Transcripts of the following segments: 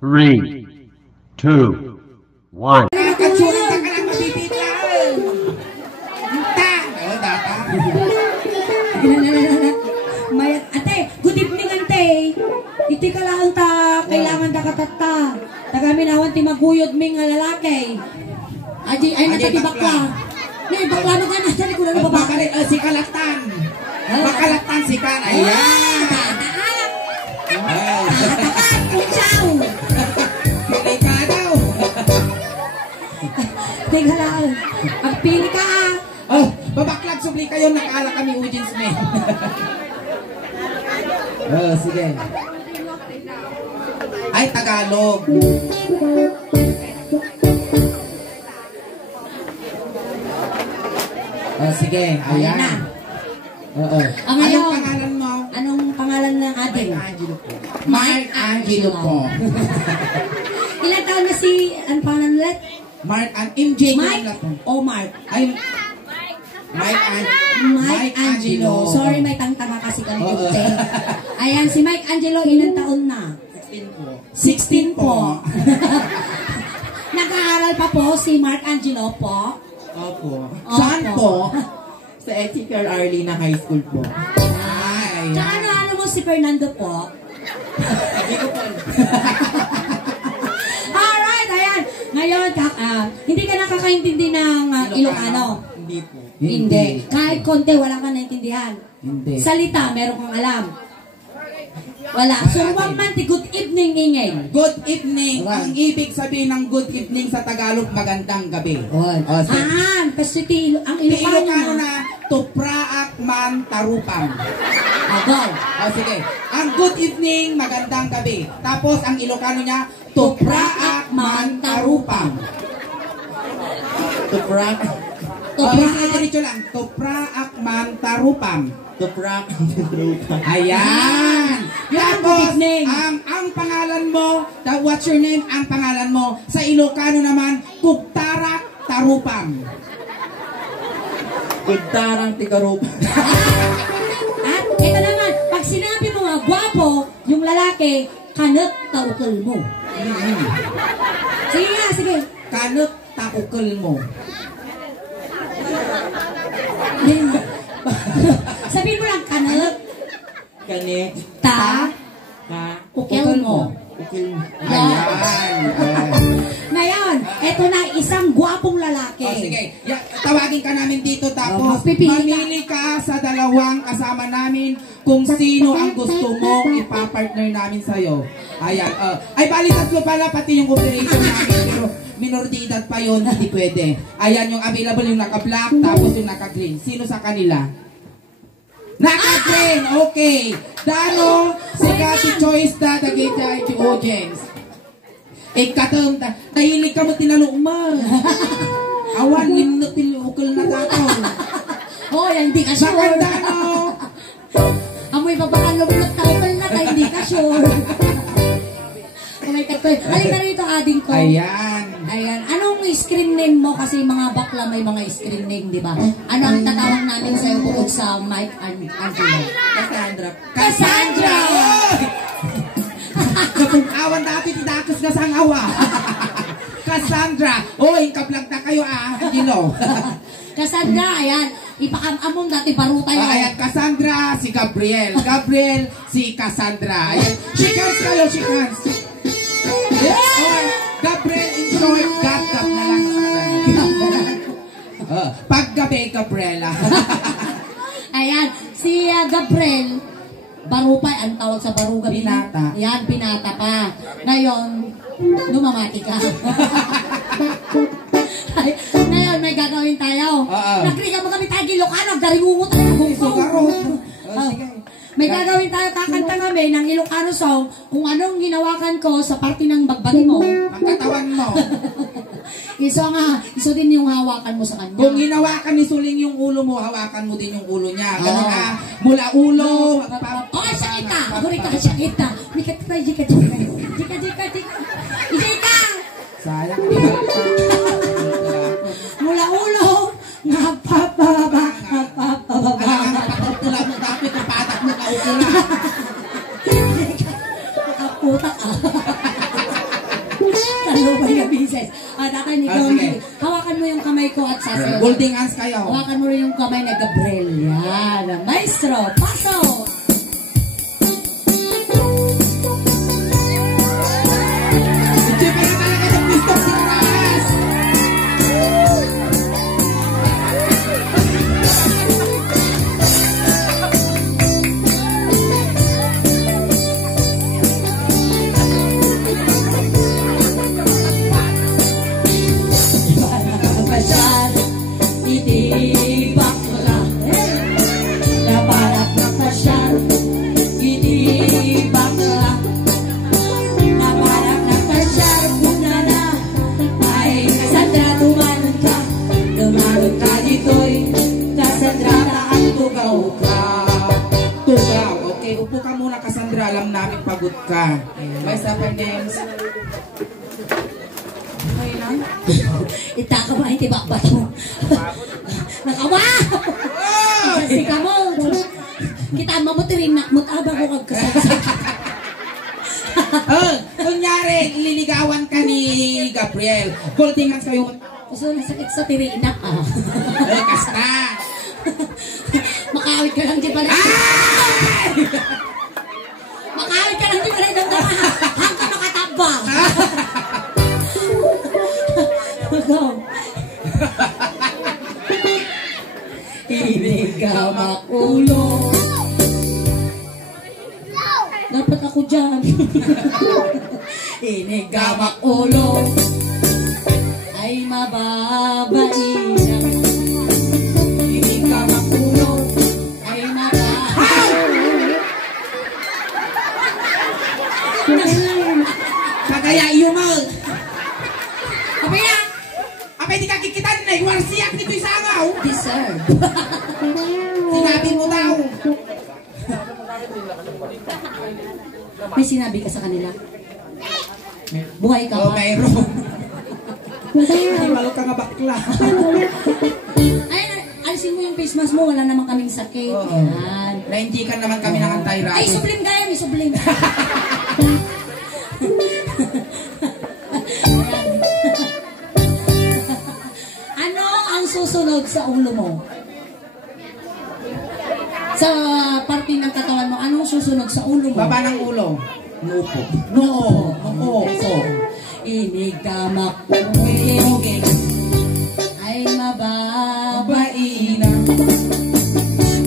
3, 2, 1. Nakatsurong ka lang mapipiglan. Hinta. Data. May, ate, good evening, ante. Iti ka lang ta, kailangan da katata. Tagaminawan ti maguyod ming nga lalaki. Ay natatibak ka. May bakla na ka na, dali ko na nababakali. Si Kalatan. Makalatan si Kan. Ayan. Tataak. Ay. Tataak, kutsaw. Pili ka daw. Teka lang, ang pili ka ah. Oh, babaklag subli kayo. Nakaala kami Eugene Smith. Oh, sige. Ay, Tagalog. Oh, sige. Ayan na. Oo. Anong pangalan mo? Anong pangalan ng ating? Angelo po. Mark Angelo po. Ilan taon na si, ang pangalan ulit? Mark and MJ. Mike o Mark? Ay, Mike Angelo. Sorry, may tangtanga kasi kami dito. Ayan, si Mike Angelo, ilang taon na? 16 po. 16 po. Nag-aaral pa po si Mark Angelo po? Opo. Opo. Saan po? Sa Ezekiel Arlina High School po. Ay, Tsaka ano mo si Fernando po? Hindi ko po. Alright, ayan. Ngayon, hindi ka nakakaintindi ng Ilocano? Hindi po. Hindi. Kahit konti, wala kang naintindihan. Hindi. Salita, meron kang alam. Wala. Surwag man ti good evening ingay. Good evening. Ang ibig sabihin ng good evening sa Tagalog, magandang gabi. Kasi ang Ilocano Ilocano na, tupraak man tarupang. Agol. Sige. Ang good evening, magandang gabi. Tapos, ang Ilocano niya, tupraak man tarupang. Tupraak. Diretso lang. Tupraak man tarupang. Tupraak man tarupang. Ayan. Tapos, ang pangalan mo, what's your name? Ang pangalan mo, sa Ilocano naman, Kugtarak Tarupang. Kugtarang Tigarupang. At ito naman, pag sinabi mo nga gwapo, yung lalaki, kanot taukol mo. Sige nga, sige. Kanot taukol mo. Sabihin mo lang, kanot. Kanit. Ukil mo. Ukil mo. Ayan. Ngayon, eto na isang gwapong lalaki. Sige. Tawagin ka namin dito tapos mamili ka sa dalawang kasama namin kung sino ang gusto mo ipapartner namin sa'yo. Ayan. Ay, bali tatlo pala pati yung operation namin pero minor de edad pa yun, hindi pwede. Ayan yung available, yung naka-black tapos yung naka-green. Sino sa kanila? Naka-green! Okay. Dano, si Kati Choice da, dagita iti audience. Ikatom, nahilig ka mo tinalukman. Awan, minunod tinulukol na dato. Oh, hindi ka sure. Nakandano. Amoy babakal lumulot na ukol na tayo, hindi ka sure. Oh my God. Halika na rito, ading ko. Ayan. Ayan. Anong screen name mo? Kasi mga bakla may mga screen name, di ba? Ano ang tatawag namin sa'yo bukod sa Mike and Angelo? Cassandra. Cassandra! Kapag awan dati, tidakos na sang awa. Cassandra. Yung kaplag na kayo Angelo. Cassandra, ayan. Ipakam-among dati baruta yun. Ayan, Cassandra, si Gabriel. Gabriel, si Cassandra. Ayan. Chikans kayo, chikans. Gabriel, in short, gap-gap na lang sa paggabi, Gabriela. Ayan, si Gabriel, barupay, ang tawag sa baruga. Binata. Yan, binata pa. Ngayon, lumamati ka. Ngayon, may gagawin tayo. Nakriga mo kami tayo, Ilocano, daringungot tayo. Sige. May gagawin tayo, kakanta kami ng Ilocano song kung anong ginawakan ko sa parte ng bagbagi mo. Ang katawan mo. Iso din yung hawakan mo sa kanya. Kung hinawakan ni Suling yung ulo mo, hawakan mo din yung ulo niya. Ganun mula ulo. Okay, sakita. Paborito ka, sakita. Jika. Sayang. Mula ulo, napapababa. Pagpapula mo tapos kapatak mo kaukula. Nakaputak ah. Ikaw, sige. hawakan mo yung kamay ko at sasayaw. Holding hands kayo. Hawakan mo rin yung kamay na Gabriel. Yan. Maestro, pasok! Hindi pa na talaga ng gusto si Ras. Pasyal, itibak lang. Na parang nakasyal, itibak lang. Na parang nakasyal, muna na. Ay, Cassandra, tumanong ka. Tumanong ka dito'y Cassandra, ang tugaw ka. Tugaw. Okay, upo ka muna, Cassandra. Alam namin pagod ka. May sapay names. Okay lang? Itaka ba, itibak ba mo? Nakawa! Kasi ka mo. Kita mo mo tiring nakmut abang ko kagkasagsak. Kunyari, ililigawan ka ni Gabriel. Holding hands kayo. Gusto na sakit sa tirinak ah. Kasta. Makawit ka lang di pala. Makawit ka lang di pala daw na hanggang makataba. Go. Ibig ka makulong. Dapat ako dyan. Ibig ka makulong. Ay mababainan. Ibig ka makulong. Ay mababainan. Kagaya iyo mo. Apa ya? Apa di kaki kita na warsiyak dito sa angaw? Deserve. Sinabi mo daw. May sinabi ka sa kanila? Buhay ka Oh, ba? mayroon. Malo ka nga bakla. Ay, alisin mo yung face mask mo. Wala naman kaming sakit. Oo. Yan. Na hindi ka naman kami ng anti-rabbit. Ay, sublim ka yan. Sublim. Ano ang susunod sa ulo mo? Sa parte ng katawan mo, anong susunod sa ulo mo? Baba ng ulo. Nupo. Noo. Noo. Inigamak Okay. ay mababait. Baina.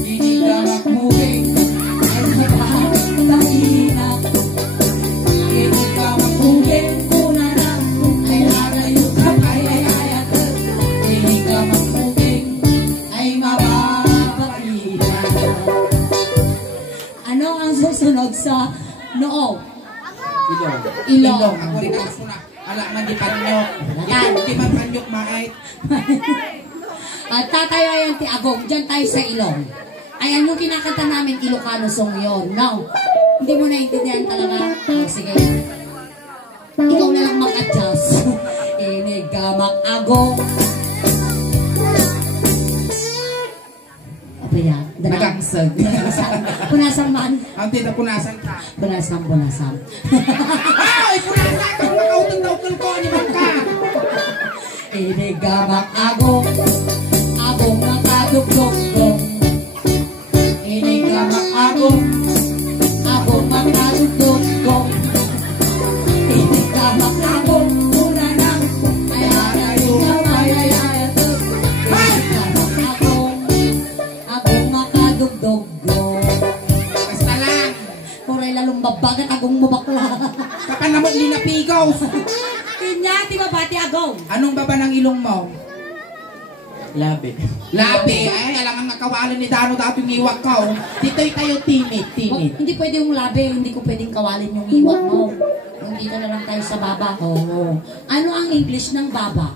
Inigamak muging. Ay mababait. Inigamak muging. Una na ay lalayo ka. Ay at Inigamak muging. ay mababait. Ano ang susunod sa noo? Ilong. Ilong. Ako rin ang suna. Ala man di panyok. Yan. Di man panyok mait. At tatayo yan ti Agong. Diyan tayo sa ilong. Ayan yung kinakanta namin, Ilocano song yun. No? Hindi mo naiintindihan talaga. Oh, sige. Ikaw na lang mag-adjust. Inigamak Agong. Apa yan? Nagangsag. Punasan man. Ang tinapunasan ka. Punasan. Ay, punasan ka. Nakautong-tautong ko. Ni man ka. Inigamak Agong. Agong nakadugdugdong. Inigamak Agong. Agong makadugdugdong. Inigamak Agong. Una na. Ay arayo kamay ay ayatog. Inigamak Agong. Agong makadugdugdong. Basta lang. Kuray lalong babagat Agong mo bakla. Kapan naman linapigaw. Kanya, di ba bati Agong? Anong baba ng ilong mo? Labi. Labi. Ay, alam ang nakawalan ni Dano dating iwak ka. Oh. Dito'y tayo timid. Wag- hindi pwede yung labi, hindi ko pwedeng kawalin yung iwak mo. Hindi ka na lang tayo sa baba. Oo. Ano ang English ng baba?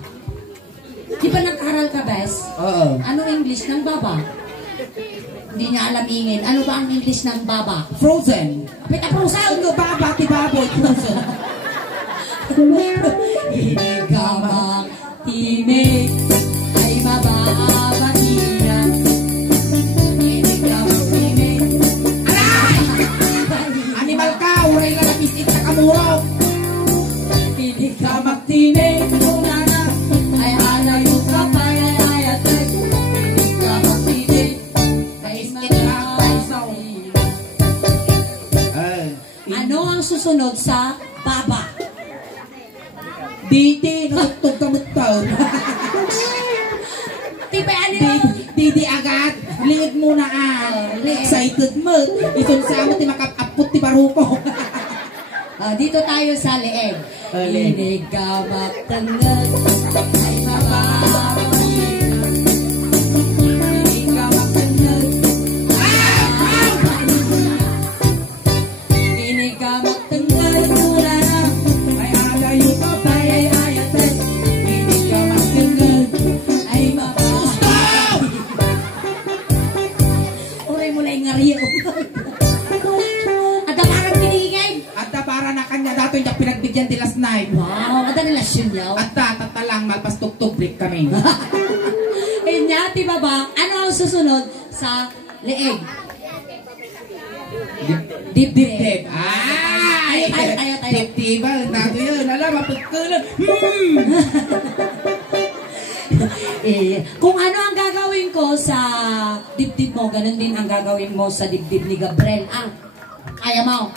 Di ba nag-aral ka, Bes? Oo. Ano English ng baba? Hindi niya alam ingin. Ano ba ang English ng baba? Frozen. Kapit ako sa Ano ba? Bati baboy. Frozen. Inigamak timig ay mababatiya. Inigamak timig. Alay! Animal ka. Uray lang ang isit na kamurok. Inigamak timig. Una na susunod sa baba? Diti, natugtog ka mutaw. Tipe, ano? Didi agad. Liig muna excited mo. Isun sa mo ti makapapot ti baruko. Dito tayo sa leeg. Leeg. Inigamak tangag ay mabawi. Inigamak tangag. Inigamak tangag mula na. Ay alayo ka pa ay ayatan. Inigamak tangag ay mabawi. Uray mo lang ngariyo. At parang pinigay. At para na kanya dato yung pinagbigyan ti last night. Wow, ada relasyon niya. At tatalang malpastugtog break kami. Inya, di ba ba? Ano ang susunod sa leeg? Dip. Ay! Tayo. Dip ba? Tato yun. Alam, mapagkulan. Kung ano ang gagawin ko sa dibdib mo, ganun din ang gagawin mo sa dibdib ni Gabriel. Kaya mo.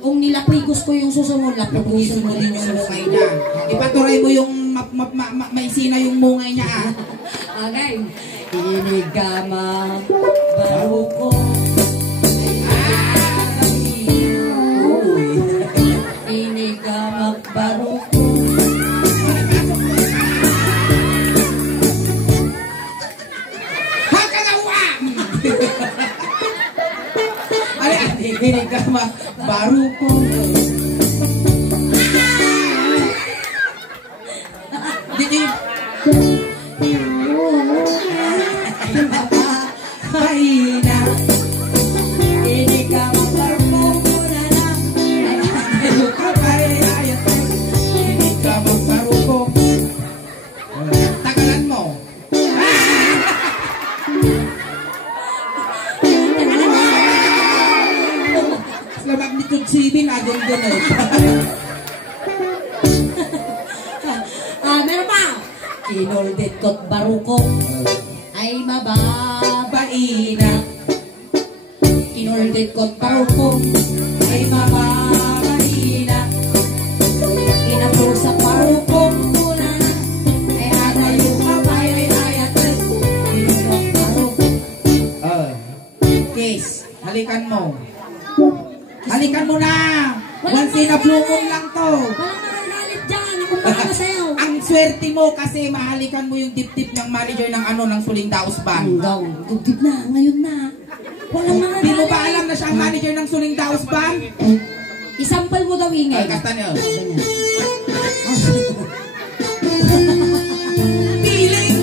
Kung nilapigos ko yung susunod, lapigosin mo din yung Mungay niya. Ipaturay mo yung maisina yung mungay niya. Okay. Inigama baruko. Inigama baruko. Haka nga uwa! Inigama baruko. Didi. Bahina. Inigama baruko muna na. Inigama baruko. Tagalan mo. Selamat ni Kutsibin agong ganun. Meron pa. Kinoldet ko't baruko ay mababaina. Kinoldet ko't baruko ay mababaina. Inapusak baruko muna na. Ay anayo kapay ay ayatan. Kinoldet baruko. Kiss, halikan mo. Halikan mo na. Once in a blue moon lang to. Walang nakagalit dyan. Kung paano sa'yo. Ang swerte mo kasi mahalikan mo yung dip-dip ng manager ng ng Suling Daos Band. Hanggang dugdib na. Ngayon na. Walang mga Di mo ba alam na siya ang manager ng Suling Daos Band? Isampal mo daw ingay. Ay, kasta niyo. Ganyan. Piling!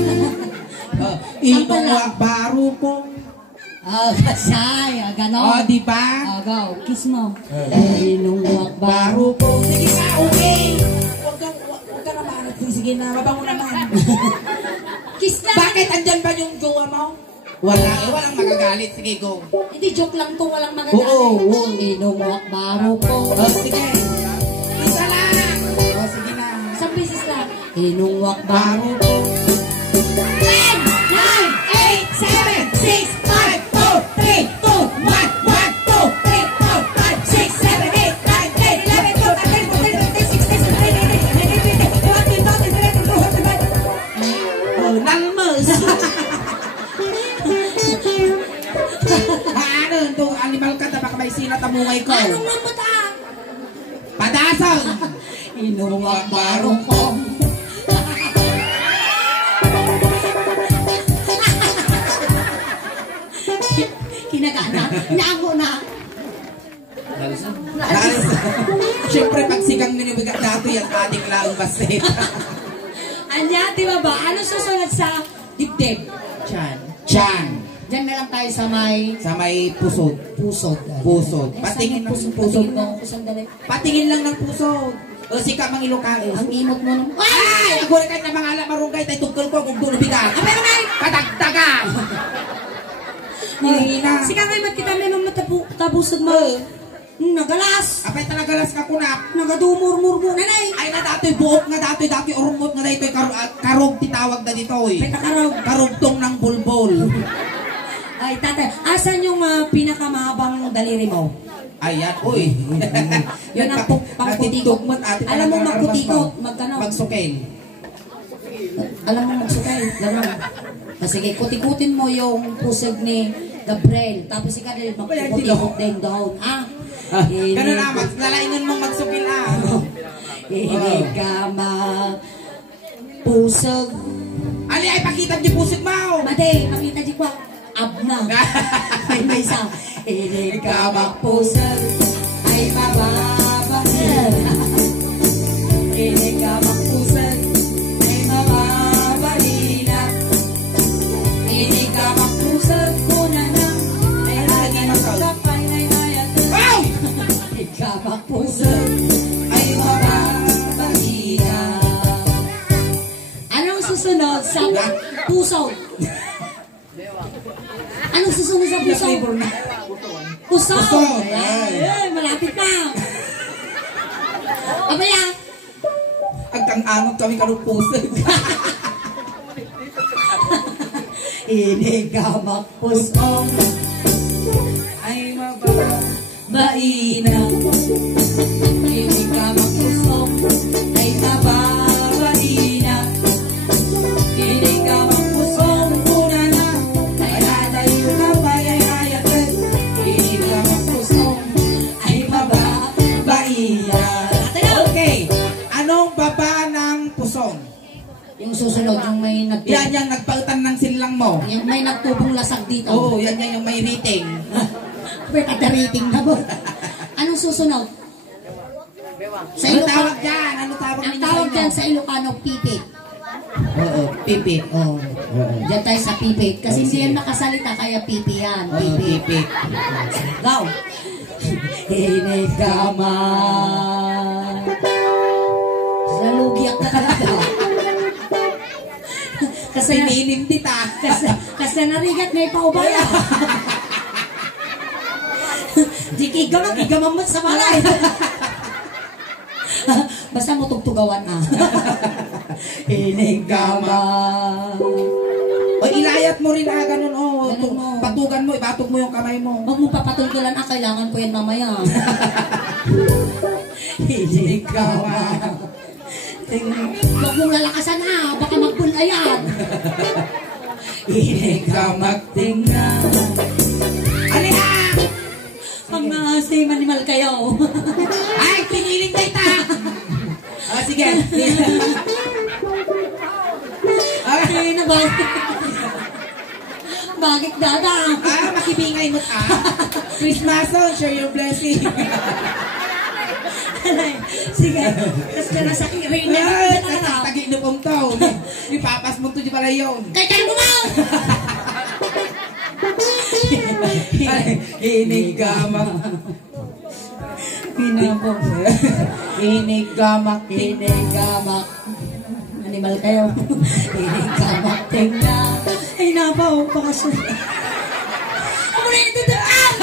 Inuwag baro ko. Kasay. Ganon. Di ba? Go. Kiss mo. Inuwak Baro ko. Sige na, okay. Huwag ka naman. Sige na. Mabango naman. Kiss lang. Bakit andyan ba yung jowa mo? Walang magagalit. Sige, go. Hindi, joke lang to. Walang magagalit. Oo. Inuwak baro ko. Sige. Isa lang. Sige na. Isang beses lang. Inuwak Baro baro ko. 10, 9, 8, 7, 6, 5, 4, 3, 2, 1, 1, 2, 3, 4, 5, 6, 7, 8, 9, 10, 11, 12, 13, 14, 15, 16, 17, 18, 19, 20, 21, 22, 23, 24, 25. Nalmes. Ano itong animal ka na baka may sinat ang mungay ko? Anong namatang? Padasang. Inuwak baro ko. Kinagana. Naango na. Siyempre pag sigang minibigat nato yan ating laong basit. Anya, di ba ba? Ano susunod sa dibdib? Chan. Diyan na lang tayo sa may Sa may pusod. pusod. Pusod. Patingin ng pusod mo. Sandali. Patingin lang ng pusod. O sika mang Ilocano. Ang imot mo nung... Ay! Agora kahit na mga alam marunggay tayo tungkol ko kung doon bigat. Pero ngay! Katagtaga! Nihina. Sika ngay mat kita may matabusod mo. Nagalas. Apay talaga las ka kunak. Nagadumur-mur mo. Nanay! Ay na dato'y buhok nga dato'y urumot nga dato'y karog titawag na dito eh. Petakarog. Karugtong ng bulbol. Ay, tatay. Asan yung pinakamahabang daliri mo? Ayan, uy. Yan ang pangkutikot. Alam mo magkutikot, magsukil. Alam mo magsukil, gano'n. Sige, kutikutin mo yung pusag ni Gabriel. Tapos ikaw din magkutikot din doon. Ganun na, lalaingan mong magsukil Hindi ka pusag. Ali, ay pakita niyo pusag mo. Mate, pakita niyo ko. Abna. May isa. Hindi ka magpusag. Ay mababasag. Hindi ka magpusag. Ay mababalina. Hindi ka magpusag. Kuna na. Ay lagi magkapay na inayatin. Hindi ka magpusag. Ay mababalina. Anong susunod sa puso? Anong susunod sa puso? Puso! Ayan, malapit na. Abaya! Agkang-angot kami kanupusag. Hindi ka magpusong. Ay mababaina. Hindi ka magpusong. Ay mababaina. Hindi ka magpusong. Kuna na. Ay lalayo na bayayayatan. Hindi ka magpusong. Ay mababaina. Okay. Anong baba ng pusong? Yung susunod, yung may Yan yung nagpautan ng sinlang mo. yung may nagtubong lasag dito. Oo, yan yung may rating. May rating na ba? Anong susunod? Sa Ano Ilocano, tawag dyan? Ano tawag ang ninyo tawag sa dyan inyo? sa Ilocano, pipit. Oo, pipi. Oh. Diyan tayo sa pipit. Kasi hindi Sige. yan nakasalita, kaya pipi yan. Oo, Pipit. pipi. Go! Hinigama. Nalugiyak ka talaga. Kasi Sinilim dita. kasi narigat na ipaubaya. Di kigamang mo sa malay. Basta mo tugtugawan na. Hinigama. O ilayat mo rin ganun. O, Ganun mo. patugan mo, ibatog mo yung kamay mo. Huwag mo papatungkulan kailangan ko yan mamaya. Hinigama. Huwag mong lalakasan baka magbulayan. Hinigama. Ali Mga same animal kayo. Ay, piniling dita. Sige. Ay, na ba? Bakit dada? Makibingay mo Christmas on, share your blessing. Sige, kasi ka nasa kirin na. Ay, tagi na pong taon. Ipapas mo to di pala yun. Kaya mo nga! Hinigamak. Pinabog. Hinigamak. Hinigamak. Animal kayo. Hinigamak. Tingnan. Ay, napaw. Pakasyon. Ako na yung tutuan!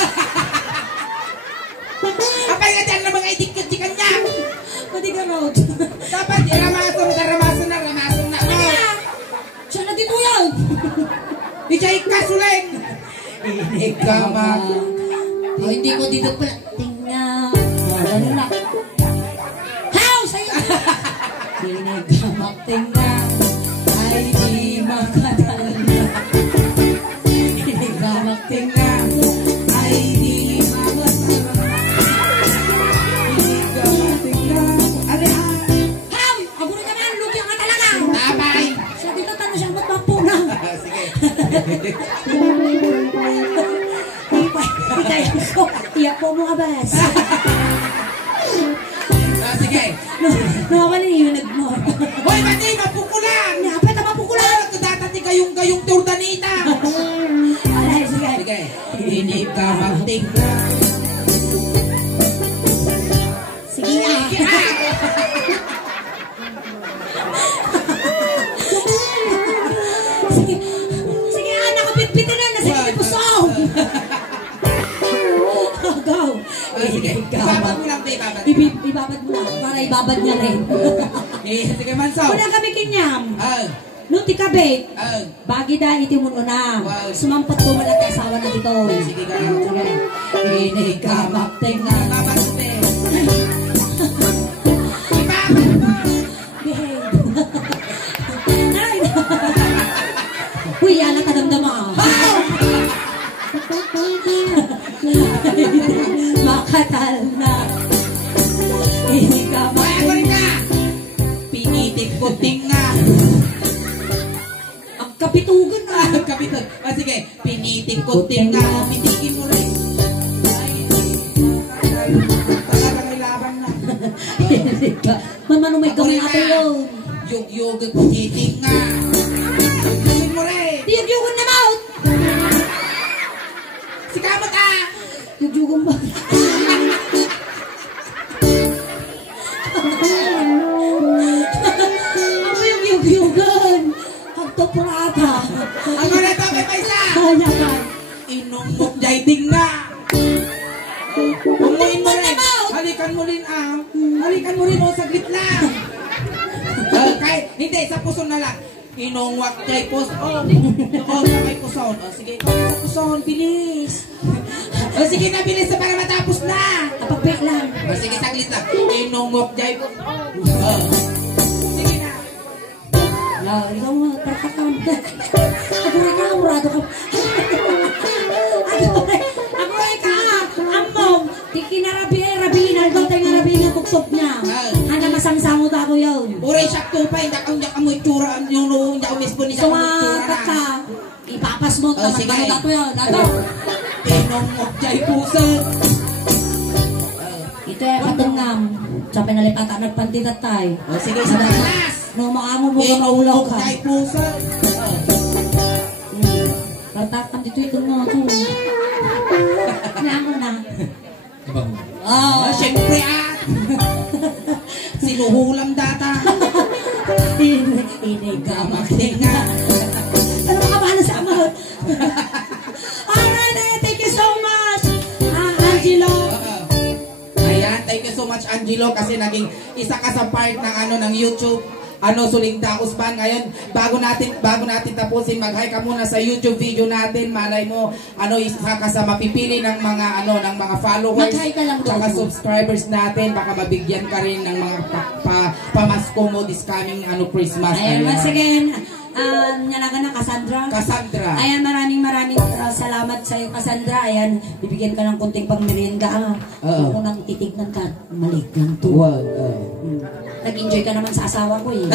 Apay nga dyan na mga idik-idikan niya. Pati ka road. Dapat ramason na. Siya na dito yan. Ichay kasuleng. Hinigamak. Oh, hindi ko dito pala. Tingnan. Ano na? How? Sa'yo. Hinigamak. Tingnan. Ay, di makadala. Hinigamak. Tingnan. Ay, di makadala. Hinigamak. Tingnan. How? Aguro naman. Lugi ka talaga. Tabay. Siya dito tanong siyang ba't magpuna? Sige. Iyak po mo abas. Sige. Nawawala yung unag mo. Hoy, mati, mapukulan. Napit na mapukulan. Datati kayong turdanita. Alay, sige. Sige. Hinigamak. Tingnan. Sige Sige. Sige nakapitpitin na. Sige, pusong. Go. Sige. Ibabad mo lang, te. Ibabad mo lang. Para ibabad niya rin. Sige, Mansaw. Una kami kinyam. Ah. Nuti ka, babe. Ah. Bagi dahil iti mo na. Wow. Sumampat ko malaki asawa na dito. Sige ka. Sige. Ini ka magtinga. Babaste. Uy, ala ka damdama. Makatal na. Hindi ka Ay, ka! Pinitik ko tinga. ang kapitugan na. Kapitol. Sige, pinitik ko tinga. Pitikin mo rin. Talagang may laban na. Hindi ka. Man, may gamay ato yun. Yug-yug ko tinga. Pitikin mo rin. Tiyog-yugon na maut. Sikamot ka! Tiyog-yugon ba? Ako yung yug-yugon. Hagto purata. Ako na to, may paisa! Kanya ka. Inungok jay tinga. Umuin mo rin. Halikan mo rin, halikan mo rin, saglit lang. Kahit, hindi, sa puso na lang. Inungwak jay puso. Sa may puson. Sige, puson, bilis. Sige na, bilis na para matapos na. Kapagpik lang. Sige, saglit lang. Inungwak jay puso. Sige na. Ikaw nga, perkakan. Ako rin ka, murado ka. Ako rin ka, amom. Tiki na rabi, naldo tayo nga rabi nga tuktop niya. Hana masangsangot ako yun. Uray siya tupay, hindi ka mo itsura. Yung hindi ako mismo ni siya mo Sumakat ka. Ipapas mo, sige. tamat ako yun. Dato. Inungwak jay puso. Ito ay katungam. Sabi na lipatan, nagpantitatay. Sige, sa talas. No, maamo mo ka maulaw ka. Jay puso. Ratakan dito itong mga ako. Namo na. Siyempre sinuhulam data. Ini gamak tinga. Ano mga paano sa amot? Alright, thank you so much, Angelo. Ayan, thank you so much, Angelo, kasi naging isa ka sa part ng YouTube. Suling Daos Band. Ngayon, bago natin tapusin, mag-hi ka muna sa YouTube video natin. Malay mo, isa ka sa mapipili ng mga ng mga followers. Mag-hi ka lang Tsaka doon. subscribers natin. Baka mabigyan ka rin ng mga pamasko mo this coming Christmas. Ayan, once again, nalaga na Cassandra. Ayan, maraming salamat sa iyo, Cassandra. Ayan, bibigyan ka ng kunting pangmerienda. Kung nang titignan ka, malik lang to. Wow. Nag-enjoy ka naman sa asawa ko eh.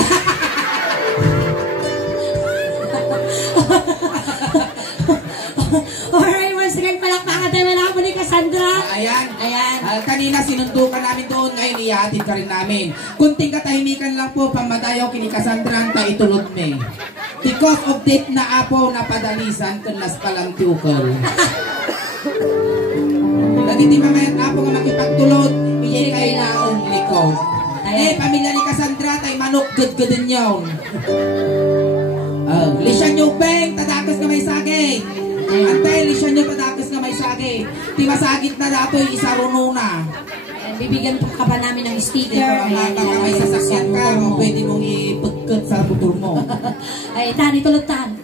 Alright, once again, palakpakan tayo wala po ni Cassandra. Ayan. Ayan. Kanina sinundukan namin doon, ngayon ihatid ka rin namin. Kunting katahimikan lang po, pamadayaw kini Cassandra ta itulod me. Because of date na apo napadalisan, tunas palang tukol. Lagi di mga apo nga makipagtulod, iyan kayo na ang likod. Pamilya ni Cassandra, tay manok, good-goodin yun. Lisyan nyo, beng, tadakas nga may saging. Antay, lisyan nyo, tadakas nga may saging. Di masagit na dato yung isa runo na. Bibigyan ka pa namin ng sticker. Baka may sasakyan ka, pwede mong ipagkat sa motor mo. Ay, tani, tulog tan.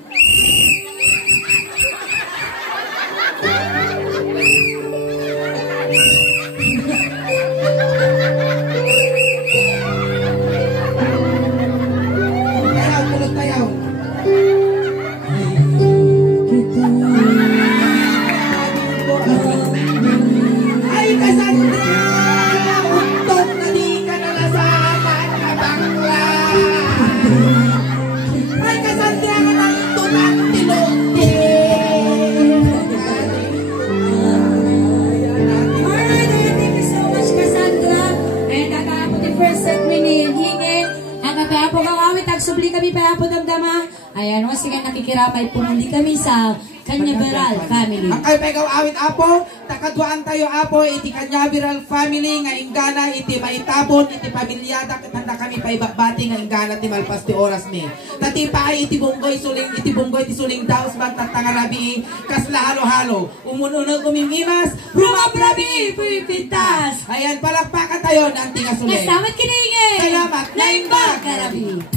Subli kami pa po damdama. Ayan, once again nakikiramay pumuli kami sa Canyaveral family. Ang kayo pegaw awit apo, takadwaan tayo apo, iti Canyaveral family, nga ingana, iti maitapon, iti pamilyada, tanda kami pa ibabati nga ingana, ti malpas ti oras mi. Tati pa ay iti bunggoy, ti suling daos, magtatangarabi, kasla halo-halo. Umununag kumimimas, rumabrabi, pipintas. Ayan, palakpakan tayo ng tinga suling. Salamat kiningin. Salamat, Naimbag, Karabi.